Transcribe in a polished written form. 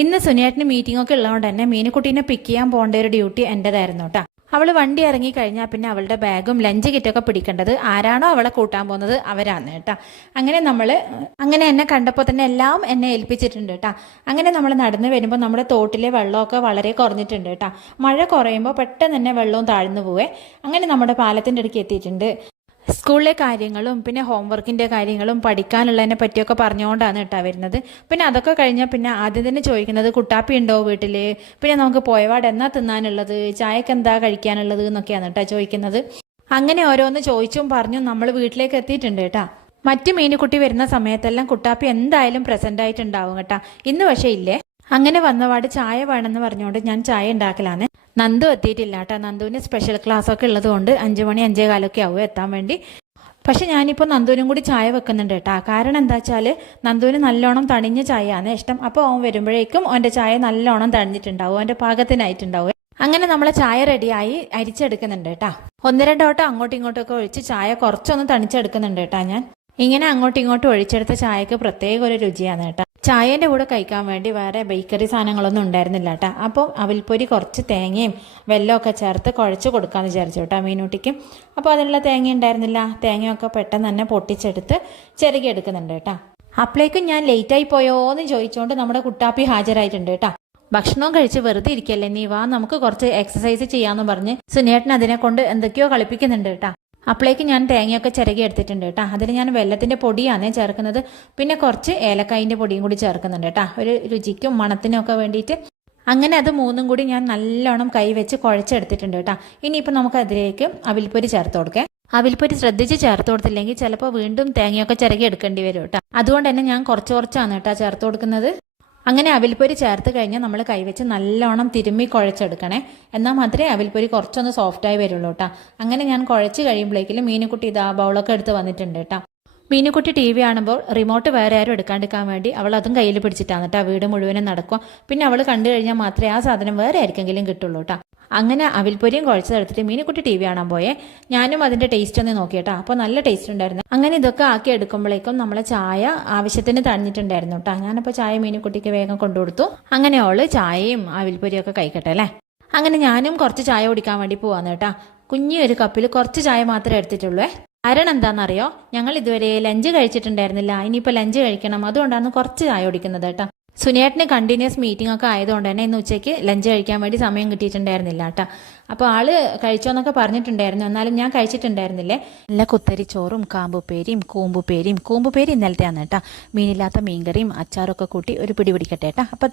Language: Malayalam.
ഇന്ന് സുനിയേട്ടന് മീറ്റിംഗ് ഒക്കെ ഉള്ളതുകൊണ്ട് തന്നെ മീനുക്കുട്ടീനെ പിക്ക് ചെയ്യാൻ പോകേണ്ട ഒരു ഡ്യൂട്ടി എൻ്റെതായിരുന്നു കേട്ടോ. അവൾ വണ്ടി ഇറങ്ങി കഴിഞ്ഞാൽ പിന്നെ അവളുടെ ബാഗും ലഞ്ച് കിറ്റൊക്കെ പിടിക്കേണ്ടത് ആരാണോ അവളെ കൂട്ടാൻ പോകുന്നത് അവരാണ് കേട്ടോ. അങ്ങനെ എന്നെ കണ്ടപ്പോൾ തന്നെ എല്ലാം എന്നെ ഏൽപ്പിച്ചിട്ടുണ്ട് കേട്ടോ. അങ്ങനെ നമ്മൾ നടന്നു വരുമ്പോൾ നമ്മുടെ തോട്ടിലെ വെള്ളമൊക്കെ വളരെ കുറഞ്ഞിട്ടുണ്ട് കേട്ടോ. മഴ കുറയുമ്പോൾ പെട്ടെന്ന് തന്നെ വെള്ളവും താഴ്ന്നു പോവേ. അങ്ങനെ നമ്മുടെ പാലത്തിൻ്റെ അടുക്ക് എത്തിയിട്ടുണ്ട്. സ്കൂളിലെ കാര്യങ്ങളും പിന്നെ ഹോംവർക്കിൻ്റെ കാര്യങ്ങളും പഠിക്കാനുള്ളതിനെ പറ്റിയൊക്കെ പറഞ്ഞുകൊണ്ടാണ് കേട്ടോ വരുന്നത്. പിന്നെ അതൊക്കെ കഴിഞ്ഞാൽ പിന്നെ ആദ്യം തന്നെ ചോദിക്കുന്നത് കുട്ടാപ്പി ഉണ്ടോ വീട്ടിൽ, പിന്നെ നമുക്ക് പോയപാട് എന്നാ തിന്നാനുള്ളത്, ചായക്ക് എന്താ കഴിക്കാനുള്ളത് എന്നൊക്കെയാണ് കേട്ടോ ചോദിക്കുന്നത്. അങ്ങനെ ഓരോന്ന് ചോദിച്ചും പറഞ്ഞും നമ്മൾ വീട്ടിലേക്ക് എത്തിയിട്ടുണ്ട് കേട്ടോ. മറ്റു മീനുകുട്ടി വരുന്ന സമയത്തെല്ലാം കുട്ടാപ്പി എന്തായാലും പ്രസൻ്റ് ആയിട്ടുണ്ടാവും കേട്ടോ. ഇന്ന് പക്ഷേ ഇല്ലേ. അങ്ങനെ വന്നപാട് ചായ വേണമെന്ന് പറഞ്ഞുകൊണ്ട് ഞാൻ ചായ ഉണ്ടാക്കലാണ്. നന്ദു എത്തിയിട്ടില്ല കേട്ടോ. നന്ദുവിന് സ്പെഷ്യൽ ക്ലാസ് ഒക്കെ ഉള്ളതുകൊണ്ട് 5 മണി 5:15 ആവും എത്താൻ വേണ്ടി. പക്ഷെ ഞാനിപ്പോൾ നന്ദുവിനും കൂടി ചായ വെക്കുന്നുണ്ട് കേട്ടോ. കാരണം എന്താ വെച്ചാൽ നന്ദുവിന് നല്ലോണം തണിഞ്ഞ ചായയാണ് ഇഷ്ടം. അപ്പോൾ അവൻ വരുമ്പോഴേക്കും അവൻ്റെ ചായ നല്ലോണം തണിഞ്ഞിട്ടുണ്ടാവും, അവൻ്റെ പാകത്തിനായിട്ടുണ്ടാവും. അങ്ങനെ നമ്മളെ ചായ റെഡിയായി അരിച്ചെടുക്കുന്നുണ്ട് കേട്ടോ. 1-2 വട്ടം അങ്ങോട്ടും ഇങ്ങോട്ടൊക്കെ ഒഴിച്ച് ചായ കുറച്ചൊന്ന് തണിച്ചെടുക്കുന്നുണ്ട് കേട്ടോ. ഞാൻ ഇങ്ങനെ അങ്ങോട്ടും ഇങ്ങോട്ടും ഒഴിച്ചെടുത്ത ചായക്ക് പ്രത്യേക ഒരു രുചിയാണ് കേട്ടോ. ചായേൻ്റെ കൂടെ കഴിക്കാൻ വേണ്ടി വേറെ ബേക്കറി സാധനങ്ങളൊന്നും ഉണ്ടായിരുന്നില്ല കേട്ടോ. അപ്പോൾ അവിൽപ്പൊരി കുറച്ച് തേങ്ങയും വെല്ലമൊക്കെ ചേർത്ത് കുഴച്ച് കൊടുക്കാമെന്ന് വിചാരിച്ചു കേട്ടോ മീനൂട്ടിക്ക്. അപ്പോൾ അതിനുള്ള തേങ്ങ ഉണ്ടായിരുന്നില്ല. തേങ്ങയൊക്കെ പെട്ടെന്ന് തന്നെ പൊട്ടിച്ചെടുത്ത് ചിരകി എടുക്കുന്നുണ്ട് കേട്ടോ. അപ്പോഴേക്കും ഞാൻ ലേറ്റായി പോയോ എന്ന് ചോദിച്ചുകൊണ്ട് നമ്മുടെ കുട്ടാപ്പി ഹാജരായിട്ടുണ്ട് കേട്ടോ. ഭക്ഷണവും കഴിച്ച് വെറുതെ ഇരിക്കല്ലേ നീ വാ, നമുക്ക് കുറച്ച് എക്സസൈസ് ചെയ്യാമെന്ന് പറഞ്ഞ് സുനിയേട്ടൻ അതിനെ കൊണ്ട് എന്തൊക്കെയോ കളിപ്പിക്കുന്നുണ്ട് കേട്ടോ. അപ്പോഴേക്ക് ഞാൻ തേങ്ങയൊക്കെ ചിരകി എടുത്തിട്ടുണ്ട് കേട്ടോ. അതിൽ ഞാൻ വെല്ലത്തിൻ്റെ പൊടിയാണ് ചേർക്കുന്നത്. പിന്നെ കുറച്ച് ഏലക്കായിൻ്റെ പൊടിയും കൂടി ചേർക്കുന്നുണ്ട് കേട്ടോ, ഒരു രുചിക്കും മണത്തിനും ഒക്കെ വേണ്ടിയിട്ട്. അങ്ങനെ അത് മൂന്നും കൂടി ഞാൻ നല്ലോണം കൈ വെച്ച് കുഴച്ചെടുത്തിട്ടുണ്ട് കേട്ടോ. ഇനിയിപ്പോൾ നമുക്ക് അതിലേക്ക് അവിൽപ്പൊരി ചേർത്ത് കൊടുക്കാം. അവിൽപ്പൊരി ശ്രദ്ധിച്ച് ചേർത്ത് കൊടുത്തില്ലെങ്കിൽ ചിലപ്പോൾ വീണ്ടും തേങ്ങയൊക്കെ ചിരകി എടുക്കേണ്ടി വരും കേട്ടോ. അതുകൊണ്ട് തന്നെ ഞാൻ കുറച്ചാണ് കേട്ടോ ചേർത്ത് കൊടുക്കുന്നത്. അങ്ങനെ അവിൽപ്പൊരി ചേർത്ത് കഴിഞ്ഞാൽ നമ്മൾ കൈവച്ച് നല്ലോണം തിരുമ്മി കുഴച്ചെടുക്കണേ. എന്നാൽ മാത്രമേ അവിൽപ്പൊരി കുറച്ചൊന്ന് സോഫ്റ്റായി വരുള്ളൂ കേട്ടോ. അങ്ങനെ ഞാൻ കുഴച്ച് കഴിയുമ്പോഴേക്കും മീനുക്കുട്ടി ഇതാ ബൗളൊക്കെ എടുത്ത് വന്നിട്ടുണ്ട് കേട്ടോ. മീനുക്കുട്ടി TV കാണുമ്പോൾ റിമോട്ട് വേറെ ആരും എടുക്കാണ്ടിരിക്കാൻ വേണ്ടി അവൾ അതും കയ്യിൽ പിടിച്ചിട്ടാണ് കേട്ടോ വീട് മുഴുവനും നടക്കുക. പിന്നെ അവൾ കണ്ടു കഴിഞ്ഞാൽ മാത്രമേ ആ സാധനം വേറെ ആർക്കെങ്കിലും കിട്ടുള്ളൂ കേട്ടോ. അങ്ങനെ അവിൽപ്പൊരിയും കുഴച്ചെടുത്തിട്ട് മീനുക്കുട്ടി TV കാണാൻ പോയേ. ഞാനും അതിൻ്റെ ടേസ്റ്റ് ഒന്ന് നോക്കിയേട്ടാ. അപ്പോൾ നല്ല ടേസ്റ്റ് ഉണ്ടായിരുന്നു. അങ്ങനെ ഇതൊക്കെ ആക്കി എടുക്കുമ്പോഴേക്കും നമ്മളെ ചായ ആവശ്യത്തിന് തണിഞ്ഞിട്ടുണ്ടായിരുന്നു കേട്ടോ. ഞാനപ്പോൾ ചായ മീനുക്കുട്ടിക്ക് വേഗം കൊണ്ടുകൊടുത്തു. അങ്ങനെ അവള് ചായയും അവിൽപ്പൊരിയും ഒക്കെ കഴിക്കട്ടെ അല്ലേ. അങ്ങനെ ഞാനും കുറച്ച് ചായ കുടിക്കാൻ വേണ്ടി പോവാന്ന് കേട്ടോ. കുഞ്ഞൊരു കപ്പിൽ കുറച്ച് ചായ മാത്രമേ എടുത്തിട്ടുള്ളൂ. കാരണം എന്താണെന്നറിയോ, ഞങ്ങൾ ഇതുവരെ ലഞ്ച് കഴിച്ചിട്ടുണ്ടായിരുന്നില്ല. ഇനിയിപ്പോൾ ലഞ്ച് കഴിക്കണം, അതുകൊണ്ടാണ് കുറച്ച് ചായ കുടിക്കുന്നത് കേട്ടോ. സുനിയേട്ടന് കണ്ടിന്യൂസ് മീറ്റിംഗ് ഒക്കെ ആയതുകൊണ്ട് തന്നെ ഇന്ന് ഉച്ചയ്ക്ക് ലഞ്ച് കഴിക്കാൻ വേണ്ടി സമയം കിട്ടിയിട്ടുണ്ടായിരുന്നില്ല കേട്ടോ. അപ്പോൾ ആള് കഴിച്ചോന്നൊക്കെ പറഞ്ഞിട്ടുണ്ടായിരുന്നു, എന്നാലും ഞാൻ കഴിച്ചിട്ടുണ്ടായിരുന്നില്ലേ. നല്ല കുത്തരിച്ചോറും കാമ്പുപ്പേരിയും കൂമ്പുപ്പേരി ഇന്നലത്തെയാണ് കേട്ടോ. മീനില്ലാത്ത മീൻകറിയും അച്ചാറൊക്കെ കൂട്ടി ഒരു പിടി പിടിക്കട്ടെ കേട്ടോ. അപ്പം